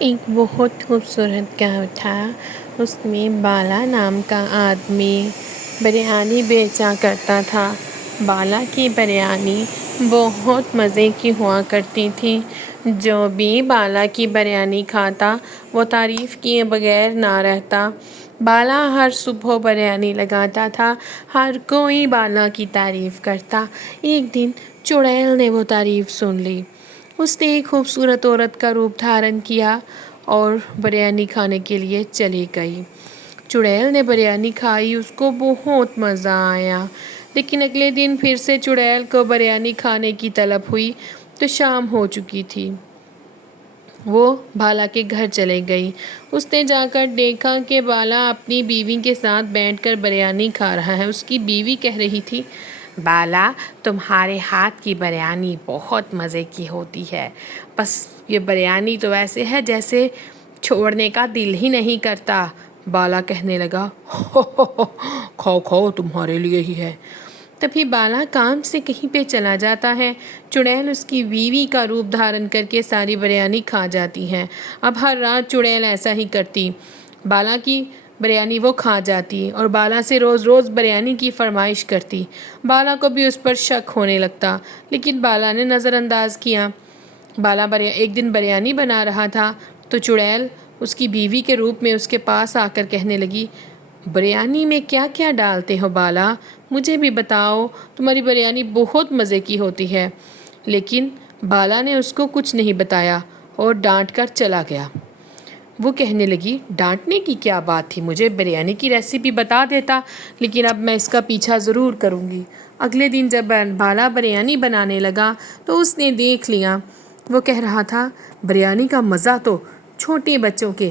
ایک بہت خوبصورت گاؤں تھا۔ اس میں بالا نام کا آدمی بریانی بیچا کرتا تھا۔ بالا کی بریانی بہت مزے کی ہوا کرتی تھی۔ جو بھی بالا کی بریانی کھاتا وہ تعریف کیے بغیر نہ رہتا۔ بالا ہر صبح بریانی لگاتا تھا، ہر کوئی بالا کی تعریف کرتا۔ ایک دن چڑیل نے وہ تعریف سن لی۔ اس نے ایک خوبصورت عورت کا روپ دھارن کیا اور بریانی کھانے کے لیے چلی گئی۔ چڑیل نے بریانی کھائی، اس کو بہت مزہ آیا، لیکن اگلے دن پھر سے چڑیل کو بریانی کھانے کی طلب ہوئی تو شام ہو چکی تھی۔ وہ بالا کے گھر چلے گئی۔ اس نے جا کر دیکھا کہ بالا اپنی بیوی کے ساتھ بیٹھ کر بریانی کھا رہا ہے۔ اس کی بیوی کہہ رہی تھی، بالا، تمہارے ہاتھ کی بریانی بہت مزے کی ہوتی ہے، بس یہ بریانی تو ایسے ہے جیسے چھوڑنے کا دل ہی نہیں کرتا۔ بالا کہنے لگا، کھاؤ کھاؤ، تمہارے لیے ہی ہے۔ تبھی بالا کام سے کہیں پہ چلا جاتا ہے۔ چڑیل اس کی بیوی کا روپ دھارن کر کے ساری بریانی کھا جاتی ہے۔ اب ہر رات چڑیل ایسا ہی کرتی، بالا کی بریانی وہ کھا جاتی اور بالا سے روز روز بریانی کی فرمائش کرتی۔ بالا کو بھی اس پر شک ہونے لگتا، لیکن بالا نے نظر انداز کیا۔ بالا ایک دن بریانی بنا رہا تھا تو چڑیل اس کی بیوی کے روپ میں اس کے پاس آ کر کہنے لگی، بریانی میں کیا کیا ڈالتے ہو بالا؟ مجھے بھی بتاؤ، تمہاری بریانی بہت مزے کی ہوتی ہے۔ لیکن بالا نے اس کو کچھ نہیں بتایا اور ڈانٹ کر چلا گیا۔ وہ کہنے لگی، ڈانٹنے کی کیا بات تھی، مجھے بریانی کی ریسیپی بتا دیتا، لیکن اب میں اس کا پیچھا ضرور کروں گی۔ اگلے دن جب بالا بریانی بنانے لگا تو اس نے دیکھ لیا، وہ کہہ رہا تھا، بریانی کا مزہ تو چھوٹے بچوں کے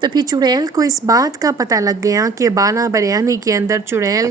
تبھی چڑیل کو اس بات کا پتہ لگ گیا کہ بالا بریانی کے اندر چڑیل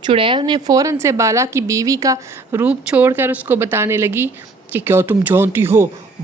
چڑیل نے فوراً سے بالا کی بیوی کا روپ چھوڑ کر اس کو بتانے لگی کہ کیا تم جانتی ہو،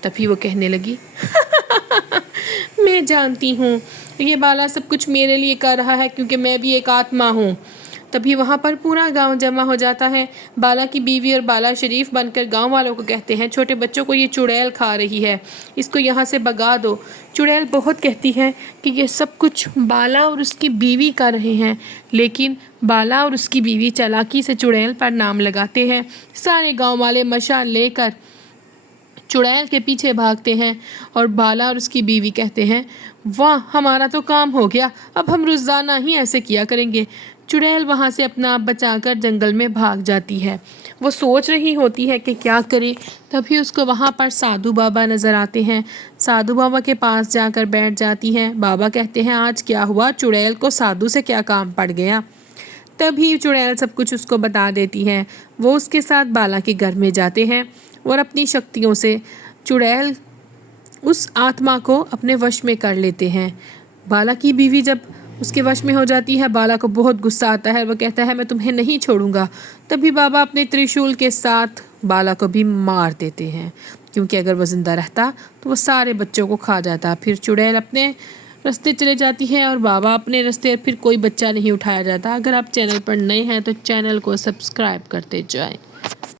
تبھی وہ کہنے لگی، میں جانتی ہوں، یہ بالا سب کچھ میرے لیے کر رہا ہے کیونکہ میں بھی ایک آتما ہوں۔ تبھی وہاں پر پورا گاؤں جمع ہو جاتا ہے۔ بالا کی بیوی اور بالا شریف بن کر گاؤں والوں کو کہتے ہیں، چھوٹے بچوں کو یہ چڑیل کھا رہی ہے، اس کو یہاں سے بھگا دو۔ چڑیل بہت کہتی ہے کہ یہ سب کچھ بالا اور اس کی بیوی کر رہے ہیں، لیکن بالا اور اس کی بیوی چالاکی سے چڑیل پر نام لگاتے ہیں۔ سارے گاؤں والے مشعل لے کر چڑیل کے پیچھے بھاگتے ہیں اور بالا اور اس کی بیوی کہتے ہیں، واہ، ہمارا تو کام ہو گیا، اب ہم روزانہ ہی ایسے کیا کریں گے۔ چڑیل وہاں سے اپنا آپ بچا کر جنگل میں بھاگ جاتی ہے۔ وہ سوچ رہی ہوتی ہے کہ کیا کرے، تبھی اس کو وہاں پر سادھو بابا نظر آتے ہیں۔ سادھو بابا کے پاس جا کر بیٹھ جاتی ہے۔ بابا کہتے ہیں، آج کیا ہوا، چڑیل کو سادھو سے کیا کام پڑ گیا؟ تبھی چڑیل سب کچھ اس کو بتا دیتی ہے۔ وہ اس کے ساتھ بالا کے گھر میں جاتے ہیں اور اپنی شکتیوں سے چڑیل اس آتما کو اپنے وش میں کر لیتے ہیں۔ بالا کی بیوی جب اس کے وش میں ہو جاتی ہے، بالا کو بہت غصہ آتا ہے، وہ کہتا ہے، میں تمہیں نہیں چھوڑوں گا۔ تبھی بابا اپنے ترشول کے ساتھ بالا کو بھی مار دیتے ہیں، کیونکہ اگر وہ زندہ رہتا تو وہ سارے بچوں کو کھا جاتا۔ پھر چڑیل اپنے راستے چلے جاتی ہے اور بابا اپنے راستے، پھر کوئی بچہ نہیں اٹھایا جاتا۔ اگر آپ چینل پر نئے ہیں تو چینل کو سبسکرائب کرتے جائیں۔